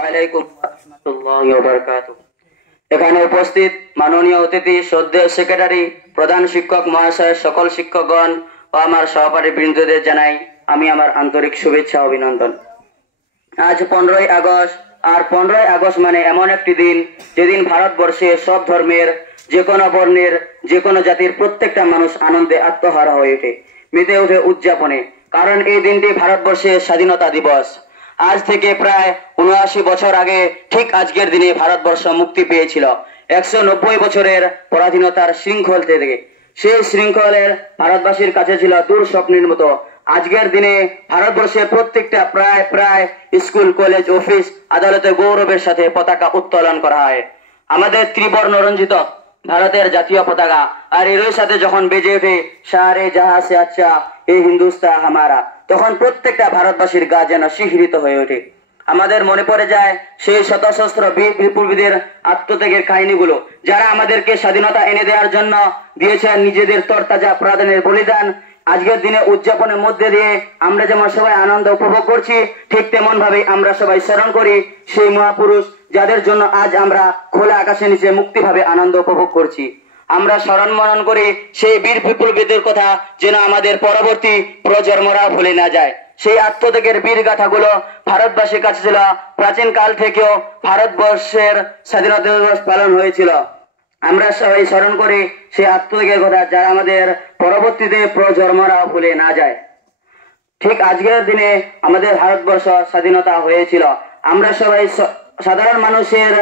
ওয়ালাইকুম রাহমাতুল্লাহি ওয়া বারাকাতুহু। এখানে উপস্থিত মাননীয় অতিথি, শ্রদ্ধেয় সেক্রেটারি, প্রধান শিক্ষক মহাশয়, সকল শিক্ষকগণ ও আমার সহপাঠী বৃন্দদের জানাই আমি আমার আন্তরিক শুভেচ্ছা ও অভিনন্দন। আজ 15ই আগস্ট, আর 15ই আগস্ট মানে এমন একটি দিন যেদিন ভারতবর্ষে সব ধর্মের, যে কোনো বর্ণের, যে কোনো জাতির প্রত্যেকটা মানুষ আনন্দে আত্মহারা হয়ে ওঠে, মেতে ওঠে উদযাপনে। কারণ এই দিনটি ভারতবর্ষের স্বাধীনতা দিবস। আজ থেকে প্রায় ৭৯ বছর আগে ঠিক আজকের দিনে ভারতবর্ষ মুক্তি পেয়েছিল ১৯০ বছরের পরাধীনতার শৃঙ্খল থেকে। সেই শৃঙ্খলের ভারতবাসীর কাছে ছিল দূর স্বপ্নের মতো। আজকের দিনে ভারতবর্ষের প্রত্যেকটা প্রায় স্কুল, কলেজ, অফিস, আদালতে গৌরবের সাথে পতাকা উত্তোলন করা হয়। আমাদের ত্রিবর্ণ রঞ্জিত ভারতের জাতীয় পতাকা, আর এর সাথে যখন বেজে ওঠে সারে জাহা সে আচ্ছা এ হিন্দুস্তান হামারা, তখন প্রত্যেকটা ভারতবাসীর গা যেন শিহরিত হয়ে ওঠে। আমাদের মনে পড়ে যায় সেই শতসহস্র বীর বিপ্লবীদের আত্মত্যাগের কাহিনীগুলো, যারা আমাদেরকে স্বাধীনতা এনে দেওয়ার জন্য দিয়েছেন নিজেদের তরতাজা প্রাণের বলিদান। আজকের দিনে উদযাপনের মধ্যে দিয়ে আমরা যেমন সবাই আনন্দ উপভোগ করছি, ঠিক তেমন ভাবে আমরা সবাই স্মরণ করি সেই মহাপুরুষ যাদের জন্য আজ আমরা খোলা আকাশের নিচে মুক্তিভাবে আনন্দ উপভোগ করছি। আমরা স্মরণ মনন করি সেই বীর বিপ্লবীদের কথা, যেন আমাদের পরবর্তী প্রজন্মরা ভুলে না যায়। সেই আত্মত্যাগের বীর গাথাগুলো ভারতবাসীর কাছে ছিল প্রাচীন কাল থেকেও। ভারতবর্ষের স্বাধীনতা দিবস পালন হয়েছিল, আমরা সবাই স্মরণ করি সেই আত্মত্যাগের কথা, যারা আমাদের পরবর্তীতে প্রজন্মরা ভুলে না যায়। ঠিক আজকের দিনে আমাদের ভারতবর্ষ স্বাধীনতা হয়েছিল। আমরা সবাই সাধারণ মানুষের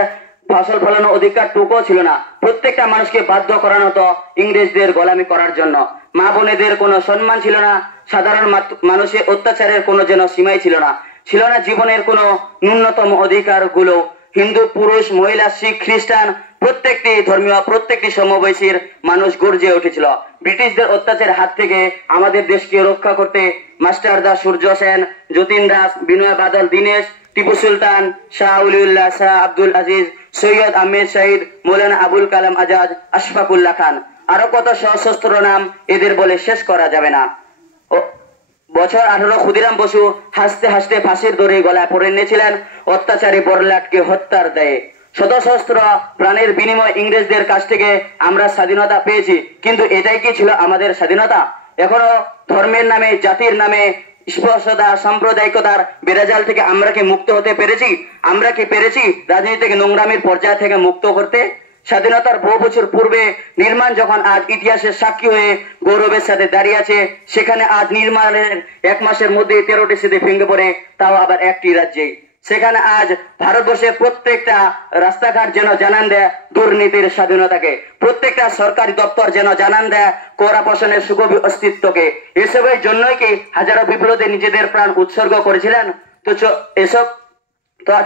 ফসল ফলানোর অধিকার টুকু ছিল না। প্রত্যেকটা মানুষকে বাধ্য করানো হতো ইংরেজদের গোলামি করার জন্য। মা বোনেদের কোনো সম্মান ছিল না, সাধারণ মানুষের অত্যাচারের কোনো যেন সীমাই ছিল না, ছিল না জীবনের কোনো ন্যূনতম অধিকার গুলো। হিন্দু, পুরুষ, মহিলা, শিখ, খ্রিস্টান প্রত্যেকটি ধর্মীয়, প্রত্যেকটি সমবয়সীর মানুষ গর্জে উঠেছিল ব্রিটিশদের অত্যাচারের হাত থেকে আমাদের দেশকে রক্ষা করতে। মাস্টার দাস, সূর্য সেন, যতীন দাস, বিনয় বাদল, দীনেশ, টিপু সুলতান, শাহ উলিউল্লাহ, শাহ আব্দুল আজিজ, সৈয়দ আহমেদ শহীদ, মৌলানা আবুল কালাম আজাদ, আশফাকুল্লাহ খান, আরো কত সশস্ত্র নাম এদের বলে শেষ করা যাবে না। বছর 18 ক্ষুদিরাম বসু হাসতে হাসতে ফাঁসির দড়ি গলায় পড়ে নিয়েছিলেন অত্যাচারী বড়লাটকে হত্যার দায়ে। শত সহস্র প্রাণের বিনিময় ইংরেজদের কাছ থেকে আমরা স্বাধীনতা পেয়েছি, কিন্তু এটাই কি ছিল আমাদের স্বাধীনতা? এখনো ধর্মের নামে, জাতির নামে, স্পর্শতা, সাম্প্রদায়িকতার বেড়াজাল থেকে আমরা কি মুক্ত হতে পেরেছি? আমরা কি পেরেছি রাজনীতিকে নোংরামির পর্যায় থেকে মুক্ত করতে? স্বাধীনতার বহু বছর পূর্বে নির্মাণ যখন আজ ইতিহাসের সাক্ষী হয়ে গৌরবের সাথে দাঁড়িয়ে আছে, সেখানে আজ নির্মাণের 1 মাসের মধ্যে 13টি স্মৃতি ভেঙে পড়ে, তাও আবার একটি রাজ্যে। সেখানে আজ ভারতবর্ষের প্রত্যেকটা রাস্তাঘাট যেন জানান দেয় দুর্নীতির স্বাধীনতাকে, প্রত্যেকটা সরকারি দপ্তর যেন জানান দেয় করাপশনের সুগভী অস্তিত্বকে। এসবের জন্যই কি হাজারো বিপ্লবী নিজেদের প্রাণ উৎসর্গ করেছিলেন? তো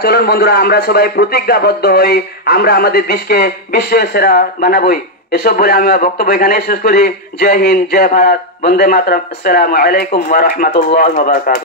চলুন বন্ধুরা, আমরা সবাই প্রতিজ্ঞাবদ্ধ হই আমরা আমাদের দেশকে বিশ্বের সেরা বানাবই। এসব বলে আমি বক্তব্য এখানে শেষ করি। জয় হিন্দ, জয় ভারত, বন্দে মাতরম, আসসালামু আলাইকুম ওয়া রাহমাতুল্লাহি ওয়া বারাকাতুহু।